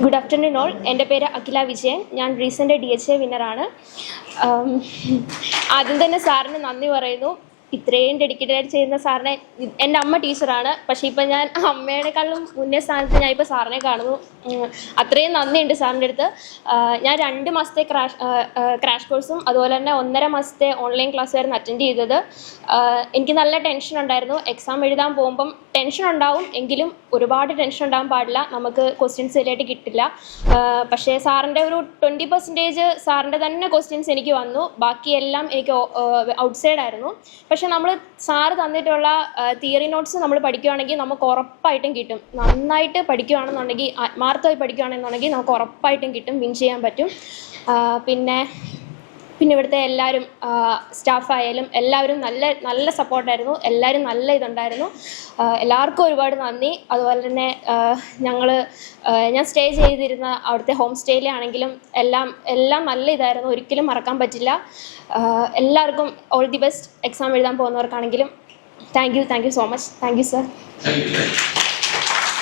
Good afternoon all. എൻ്റെ പേര് അഖില വിജയൻ. ഞാൻ റീസെൻ്റ് DHA വിന്നറാണ്. ആദ്യം തന്നെ സാറിന് നന്ദി പറയുന്നു. ഇത്രയും ഡെഡിക്കേറ്റഡ് ചെയ്യുന്ന സാറിനെ. എൻ്റെ അമ്മ ടീച്ചറാണ്, പക്ഷേ ഇപ്പം ഞാൻ അമ്മേനേക്കാളും മുന്നേ സ്ഥാനത്ത് ഞാൻ ഇപ്പോൾ സാറിനെ കാണുന്നു. അത്രയും നന്ദിയുണ്ട് സാറിൻ്റെ അടുത്ത്. ഞാൻ 2 മാസത്തെ ക്രാഷ് കോഴ്സും അതുപോലെ തന്നെ 1.5 മാസത്തെ ഓൺലൈൻ ക്ലാസ്സുമായിരുന്നു അറ്റൻഡ് ചെയ്തത്. എനിക്ക് നല്ല ടെൻഷൻ ഉണ്ടായിരുന്നു. എക്സാം എഴുതാൻ പോകുമ്പം ടെൻഷൻ ഉണ്ടാവും, എങ്കിലും ഒരുപാട് ടെൻഷൻ ഉണ്ടാകാൻ പാടില്ല. നമുക്ക് ക്വസ്റ്റ്യൻസ് ശരിയായിട്ട് കിട്ടില്ല. പക്ഷേ സാറിൻ്റെ ഒരു 20% സാറിൻ്റെ തന്നെ ക്വസ്റ്റ്യൻസ് എനിക്ക് വന്നു. ബാക്കിയെല്ലാം എനിക്ക് ഔട്ട്സൈഡായിരുന്നു. പക്ഷേ നമ്മൾ സാറ് തന്നിട്ടുള്ള തിയറി നോട്ട്സ് നമ്മൾ പഠിക്കുകയാണെങ്കിൽ നമുക്ക് ഉറപ്പായിട്ടും കിട്ടും. നന്നായിട്ട് പഠിക്കുകയാണെന്നുണ്ടെങ്കിൽ, ആത്മാർത്ഥമായി പഠിക്കുകയാണെന്നുണ്ടെങ്കിൽ നമുക്ക് ഉറപ്പായിട്ടും കിട്ടും, വിൻ ചെയ്യാൻ പറ്റും. പിന്നെ ഇവിടുത്തെ എല്ലാവരും, സ്റ്റാഫായാലും എല്ലാവരും നല്ല സപ്പോർട്ടായിരുന്നു. എല്ലാവരും നല്ല ഇതുണ്ടായിരുന്നു. എല്ലാവർക്കും ഒരുപാട് നന്ദി. അതുപോലെ തന്നെ ഞാൻ സ്റ്റേ ചെയ്തിരുന്ന അവിടുത്തെ ഹോം സ്റ്റേയിലാണെങ്കിലും എല്ലാം നല്ല ഇതായിരുന്നു. ഒരിക്കലും മറക്കാൻ പറ്റില്ല. എല്ലാവർക്കും ഓൾ ദി ബെസ്റ്റ്. എക്സാം എഴുതാൻ പോകുന്നവർക്കാണെങ്കിലും thank you so much. Thank you sir.